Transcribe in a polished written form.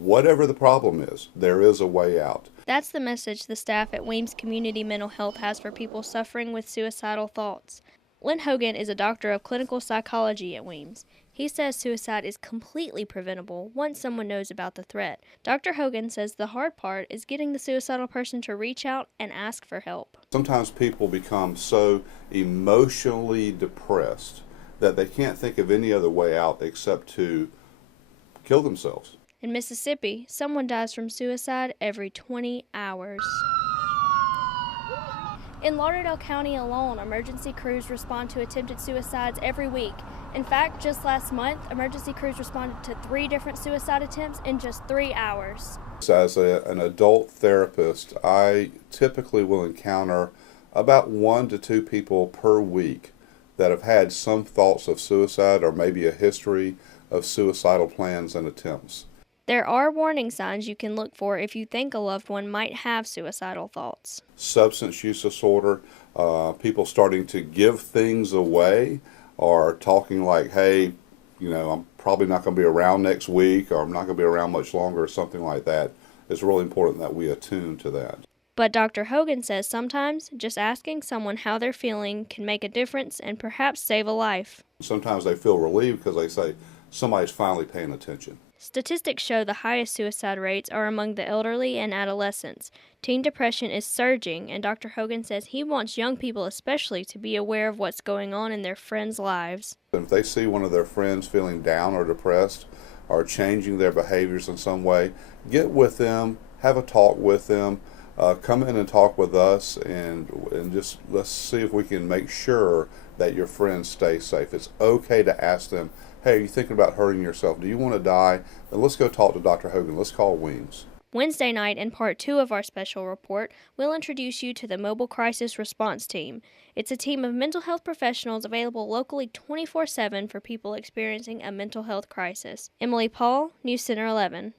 whatever the problem is, there is a way out. That's the message the staff at Weems Community Mental Health has for people suffering with suicidal thoughts. Len Hogan is a doctor of clinical psychology at Weems. He says suicide is completely preventable once someone knows about the threat. Dr. Hogan says the hard part is getting the suicidal person to reach out and ask for help. Sometimes people become so emotionally depressed that they can't think of any other way out except to kill themselves. In Mississippi, someone dies from suicide every 20 hours. In Lauderdale County alone, emergency crews respond to attempted suicides every week. In fact, just last month, emergency crews responded to 3 different suicide attempts in just 3 hours. As an adult therapist, I typically will encounter about 1 to 2 people per week that have had some thoughts of suicide or maybe a history of suicidal plans and attempts. There are warning signs you can look for if you think a loved one might have suicidal thoughts. Substance use disorder, people starting to give things away or talking like, hey, I'm probably not going to be around next week, or I'm not going to be around much longer, or something like that. It's really important that we attune to that. But Dr. Hogan says sometimes just asking someone how they're feeling can make a difference and perhaps save a life. Sometimes they feel relieved because they say somebody's finally paying attention. Statistics show the highest suicide rates are among the elderly and adolescents. Teen depression is surging, and Dr. Hogan says he wants young people especially to be aware of what's going on in their friends' lives. If they see one of their friends feeling down or depressed or changing their behaviors in some way, get with them, have a talk with them, come in and talk with us, and just let's see if we can make sure that your friends stay safe. It's okay to ask them, hey, are you thinking about hurting yourself? Do you want to die? Then let's go talk to Dr. Hogan. Let's call Weems. Wednesday night, in part 2 of our special report, we'll introduce you to the Mobile Crisis Response Team. It's a team of mental health professionals available locally 24/7 for people experiencing a mental health crisis. Emily Paul, News Center 11.